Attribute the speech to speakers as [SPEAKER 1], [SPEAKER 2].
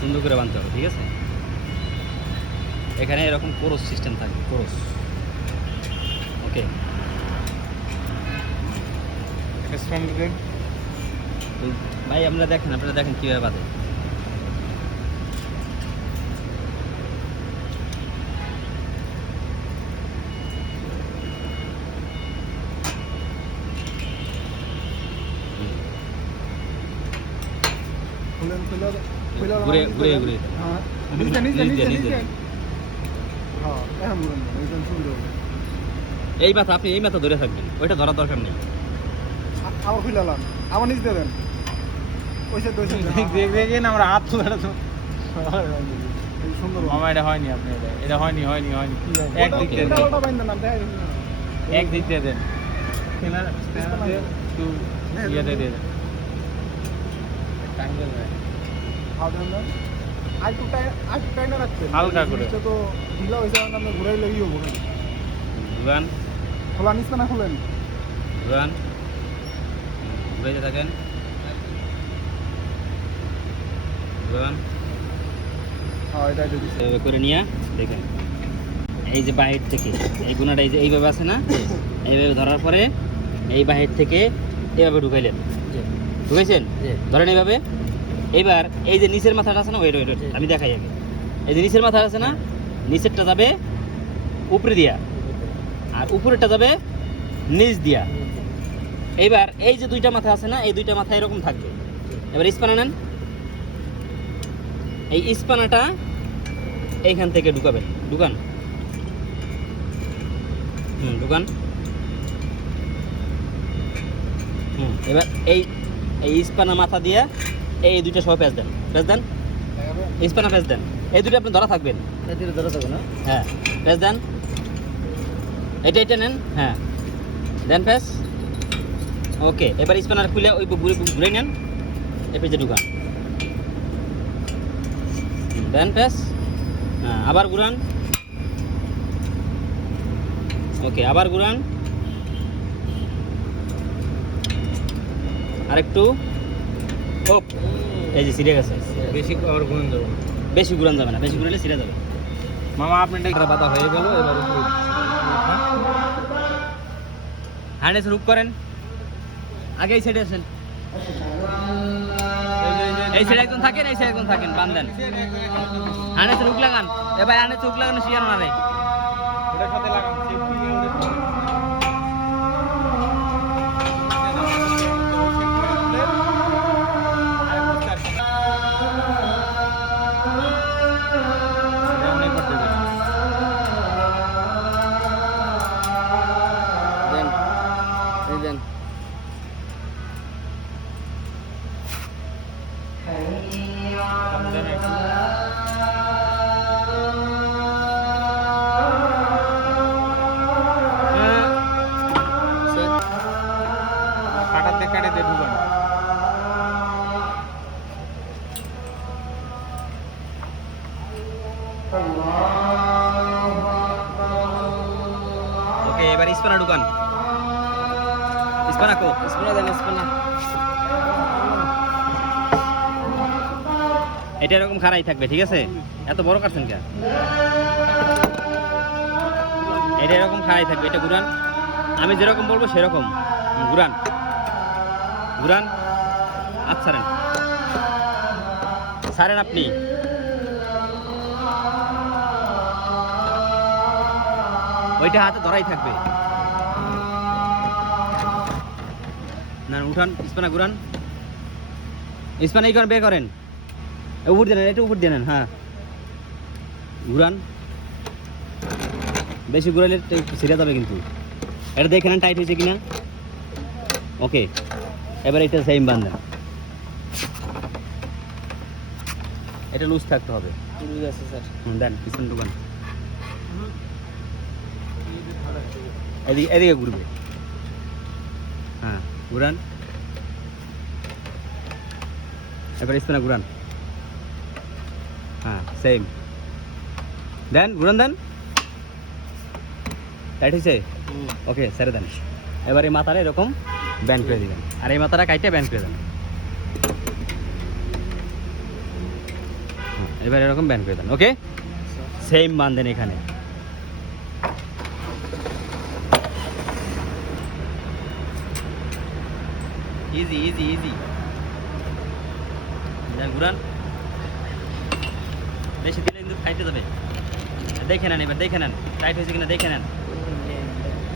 [SPEAKER 1] সুন্দর করে বানতে হবে ঠিক আছে? এখানে এরকম কোরস সিস্টেম থাকবে কোরস। ওকে। ভাই আপনারা দেখেন আপনারা দেখেন কীভাবে বাঁধে।
[SPEAKER 2] খুলেন খুলে খুলে
[SPEAKER 1] ঘুরে ঘুরে ঘুরে।
[SPEAKER 2] হ্যাঁ। হ্যাঁ। সুন্দর
[SPEAKER 1] এই মাথা আপনি এই মাথা ধরে থাকবেন ওইটা ধরার দরকার নেই।
[SPEAKER 2] আবার খুলে লান আবার নিচ দিয়ে দেন। ওই সাইড ওই সাইড
[SPEAKER 3] দেখ দেখেন আমরা হাত তো।
[SPEAKER 2] সুন্দর
[SPEAKER 3] মামা এটা হয়নি আপনি এটা এটা হয়নি হয়নি হয়নি। এক দিক দিয়ে এক দিক দিয়ে দেন। দিয়ে দেন
[SPEAKER 2] আর একটু আর একটু রাখছেন
[SPEAKER 3] হালকা করে।
[SPEAKER 2] তো ঢিলা হয়েছে হব
[SPEAKER 1] ঘুরান
[SPEAKER 2] খোলা না খুলেন?
[SPEAKER 1] ঘুরান ঘুরে থাকেন। ঘুরান
[SPEAKER 2] এটা এটা
[SPEAKER 1] করে নিয়ে। দেখেন। এই যে বাহির থেকে এই গুণাটা এই যে এইভাবে আছে না? এইভাবে ধরার পরে এই বাহির থেকে এইভাবে ঢুকাইলেন। ঢুকাইছেন? ধরেন এইভাবে। এইবার এই যে নিচের মাথাটা আছে না ওইটা ওইটা আমি দেখাই আগে। এই যে নিচের মাথা আছে না, নিচেরটা যাবে উপরে দিয়া, আর উপরেরটা যাবে নিচ দিয়া। এইবার এই যে দুইটা মাথা আছে না, এই দুইটা মাথা এরকম থাকবে। এবার স্পানা নেন। এই স্পানাটা এইখান থেকে ঢুকাবেন। ঢুকান। হুম ঢুকান। হুম, এবার এই এই স্পানা মাথা দিয়ে এই দুইটা সব প্যাচ দেন। প্যাচ দেন? স্পানা প্যাচ দেন। এই দুটো আপনি ধরা থাকবেন।
[SPEAKER 3] ধরে থাকো না?
[SPEAKER 1] হ্যাঁ। প্যাচ দেন? এটা এটা নেন। হ্যাঁ। দেন প্যাচ ওকে এবার স্পানার খুলে ওই ঘুরে ঘুরে নেন। এই পেজে ঢুকান। দেন প্যাচ হ্যাঁ আবার ঘুরান। ওকে আবার ঘুরান। আরেকটু। ওপ এই যে সিরিয়া গেছে।
[SPEAKER 3] বেশি আর গুণ দেবো
[SPEAKER 1] বেশি ঘুরান যাবে না বেশি ঘুরালে সিরিয়া যাবে।
[SPEAKER 3] মামা আপনি এটা বাধা হয়ে গেল এবার
[SPEAKER 1] হ্যান্ডেস রুক করেন। আগে এই সাইডে আসেন। এই সাইডে একজন থাকেন এই সাইডে একজন থাকেন বান্ধেন হ্যান্ডেস রুক লাগান। এবার হ্যান্ডেস রুক লাগানো শিয়ার না রে
[SPEAKER 3] ওটার সাথে লাগান কাটাতে কাটে দিয়ে ঢুকান
[SPEAKER 1] ওকে এবার স্পানা ঢুকান স্পানা কো স্পানা দেন স্পানা এটা এরকম খাড়াই থাকবে, ঠিক আছে? এত বড় কাটছেন কে এটা এরকম খাড়াই থাকবে, এটা ঘুরান। আমি যেরকম বলব সেরকম। ঘুরান। ঘুরান। আচ্ছা ছাড়েন। আপনি। ওইটা হাতে ধরাই থাকবে। না উঠান ইস্পানা ঘুরান। ইস্পানা এই করেন বের করেন। উপর দিয়ে নেন এটা উপর দিয়ে নেন হ্যাঁ। ঘুরান। বেশি ঘুরাইলে ছিঁড়ে যাবে কিন্তু। এটা দেখে নেন টাইট হয়েছে কিনা। ওকে এবার এটা সেম বান্ধেন এটা লুজ থাকতে হবে।
[SPEAKER 3] স্যার
[SPEAKER 1] দেন, পিছন দোকান। এদিকে এদিকে ঘুরবে। হ্যাঁ ঘুরান। এবার স্পিনা ঘুরান। হ্যাঁ সেম দেন ঘুরান দেন। টাইট হয়েছে ওকে ছেড়ে দেন। এবার এই মাথাটা এরকম ব্যান্ড করে দিবেন। আর এই মাথাটা কাইটে ব্যান্ড করে দেন। এবার এরকম ব্যান করে দেন ওকে সেম বান্ধেন এখানে। ইজি ইজি ইজি ঘুরান বেশি দিলে কিন্তু খাইতে যাবে দেখে নেন এবার, দেখে নেন। টাইট হয়েছে কিনা, দেখে নেন।